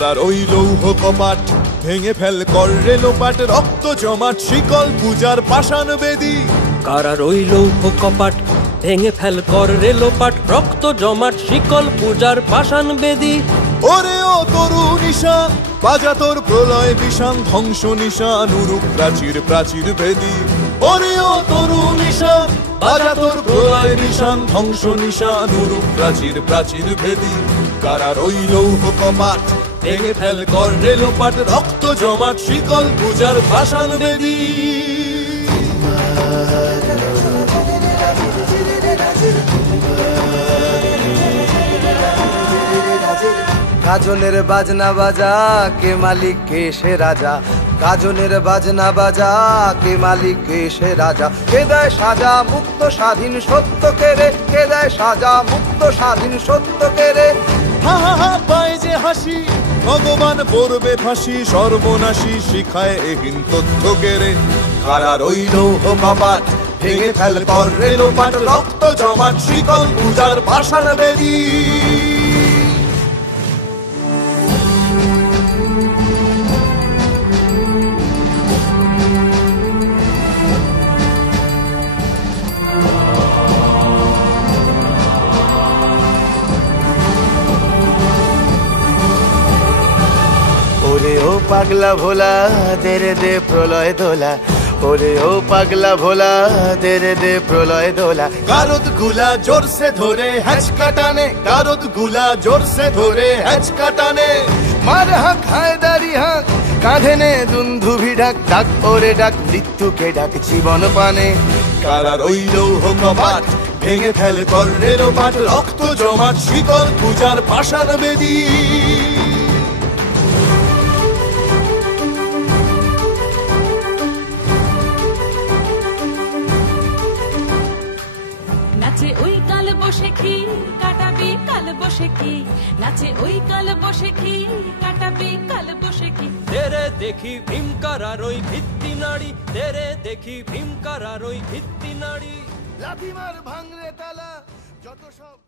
কারার ওই লৌহ কপাট ভেঙে ফেল কর রে লোপাট, রক্ত জমাট শিকল পূজার পাষাণ বেদী। কারার ওই লৌহ কপাট ভেঙে ফেল কর রে লোপাট, রক্ত জমাট শিকল পূজার পাষাণ বেদী। ওরে ও তরু নিশান বাজা তোর প্রলয় বিষান, ধ্বংস নিশান উরুক প্রাচীর প্রাচীর ভেদী। ওরে ও তরু নিশান বাজা তোর প্রলয় নিশান, ধ্বংস নিশান উরুক প্রাচীর প্রাচীর ভেদী। কারার ওই লৌহ কপাট ভেঙে ফেল কর রে লোপাট, রক্ত জমাট শিকল পূজার পাষাণ বেদী। গাজনের বাজনা বাজা কে মালিক কে সে রাজা, গাজনের বাজনা বাজা কে মালিক কে সে রাজা। কে দেয় সাজা মুক্ত স্বাধীন সত্য কে রে, কে দেয় সাজা মুক্ত স্বাধীন সত্য কে রে। হা হা হা পায় যে হাসি ভগবান পড়বে ফাঁসি, সর্বনাশী শিখায় এহীন তথ্য কেড়ে। কারার ওই লৌহ কপাট ভেঙে ফেল কর রে লোপাট, রক্ত জমাট শিকল পূজার পাষাণ বেদী। ওরে ও পাগলা ভোলা দে রে দে প্রলয় দোলা, ওরে ও পাগলা ভোলা দে রে দে প্রলয় দোলা। গারদ গুলা জোর সে ধরে হ্যাচকা টানে, গারদ গুলা জোর সে ধরে হ্যাচকা টানে। মার হাঁক হায়দারি হাঁক কাঁধে নে দুন্ধুভি ডাক, ডাক ওরে ডাক মৃত্যুকে ডাক জীবন পানে। কারার ওই লৌহ কপাট ভেঙে ফেল কর রে লোপাট, রক্ত জমাট শিকল পূজার পাষাণ বেদী। নাচে ওই কাল বসে কি কাটাবি কাল বসে কি, নাচে ওই কাল বসে কি কাটাবি কাল বসে কি। তেরে দেখি ভীমকারার ওই ভিত্তি নাড়ি, তেরে দেখি ভীমকারার ওই ভিত্তি নাড়ি। লাথি মার ভাঙরে তালা যত সব